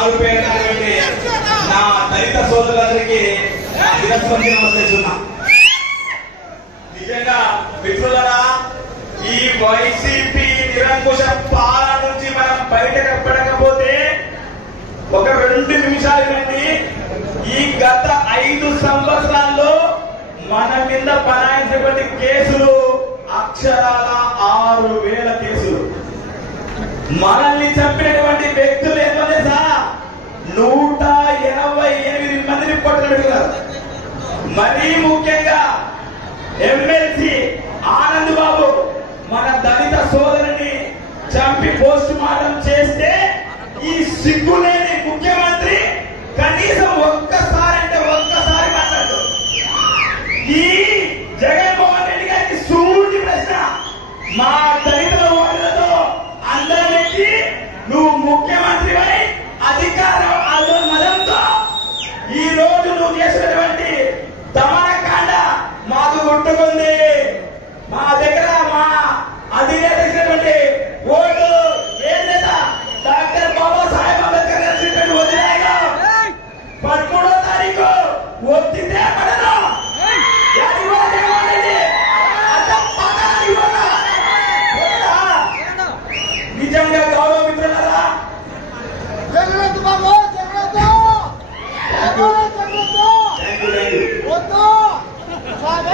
మారు పేరునటువంటి నా దళిత సోదరులందరికీ నమస్కరిస్తున్నా. నిజంగా మిత్రులరా, ఈ వైసీపీ నిరంకుశ పాలన నుంచి మనం బయటకు పడకపోతే ఒక 2 నిమిషాలు నుండి ఈ గత 5 సంవత్సరాల్లో మన మీద బనాయించినటువంటి కేసులు అక్షరాల 6000 కేసులు. మనల్ని చంపినటువంటి వ్యక్తులు ఎంతమంది సార్? 188 మందిని పట్టుకున్నారు. మరీ ముఖ్యంగా ఎమ్మెల్సీ ఆనంద్ బాబు మన దళిత సోదరుని చంపి పోస్ట్ మార్టం చేస్తే ఈ సిగ్గులేని ముఖ్యమంత్రి కనీసం ఒక్కసారి మాట్లాడు. ఈ జగన్మోహన్ రెడ్డి గారికి సూటి ప్రశ్న, మా దళిత ఓటర్లతో అందరం ఎక్కి నువ్వు ముఖ్యమంత్రిపై అధికారం మదంతో ఈ రోజు నువ్వు చేసినటువంటి దమనకాండ మాకు గుర్తుకుంది. మా దగ్గర మా అధినేత ఇచ్చినటువంటి ఓటు ఏదైత డాక్టర్ బాబాసాహెబ్ అంబేద్కర్ గారు చెప్పినట్టు వదిలేగా 13వ తారీఖు ఒత్తితే పడను. నిజంగా గౌరవ మిత్రులారా,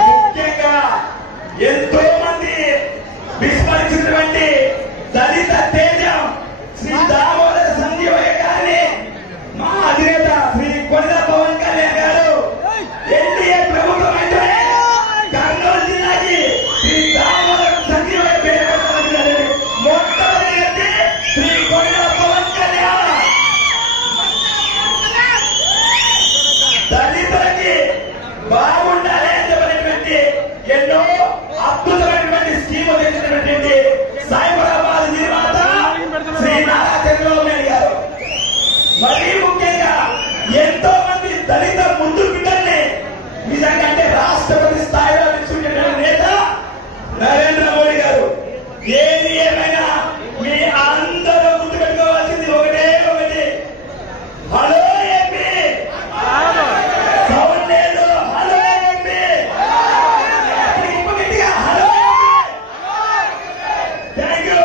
ముఖ్యంగా ఎంతో మంది విస్మరించినటువంటి దళిత తేజం శ్రీ దామోదర సంజీవయ్య గారిని మా అధినేత శ్రీ కొనిదెల పవన్ కళ్యాణ్ గారు ఎన్డీఏ ప్రభుత్వం అంటే కర్నూలు జిల్లాకి శ్రీ దామోదర సంజీవయ్య పేరు మొట్టమొదటి వ్యక్తి శ్రీ కొనిదెల పవన్ కళ్యాణ్. దళితులకి బాగుండాలి అని చెప్పినటువంటి ఎన్నో అద్భుతమైనటువంటి స్కీములు తెచ్చినటువంటి సైబరాబాద్ నిర్మాత శ్రీ నారా చంద్రబాబు నాయుడు గారు. మరీ ముఖ్యంగా ఎంతో మంది దళిత ముందు బిడ్డల్ని నిజంగా అంటే రాష్ట్రపతి స్థాయిలో నిలుచుకునేటువంటి నేత నరేంద్ర మోడీ గారు. ఏది ఏమైనా మీ అందరూ గుర్తుపెట్టుకోవాల్సింది ఒకటే, హలో ఏపీ, సౌండ్ లేదు, హలో ఏపీ, ఇంకో గట్టిగా హలో ఏపీ. Thank you.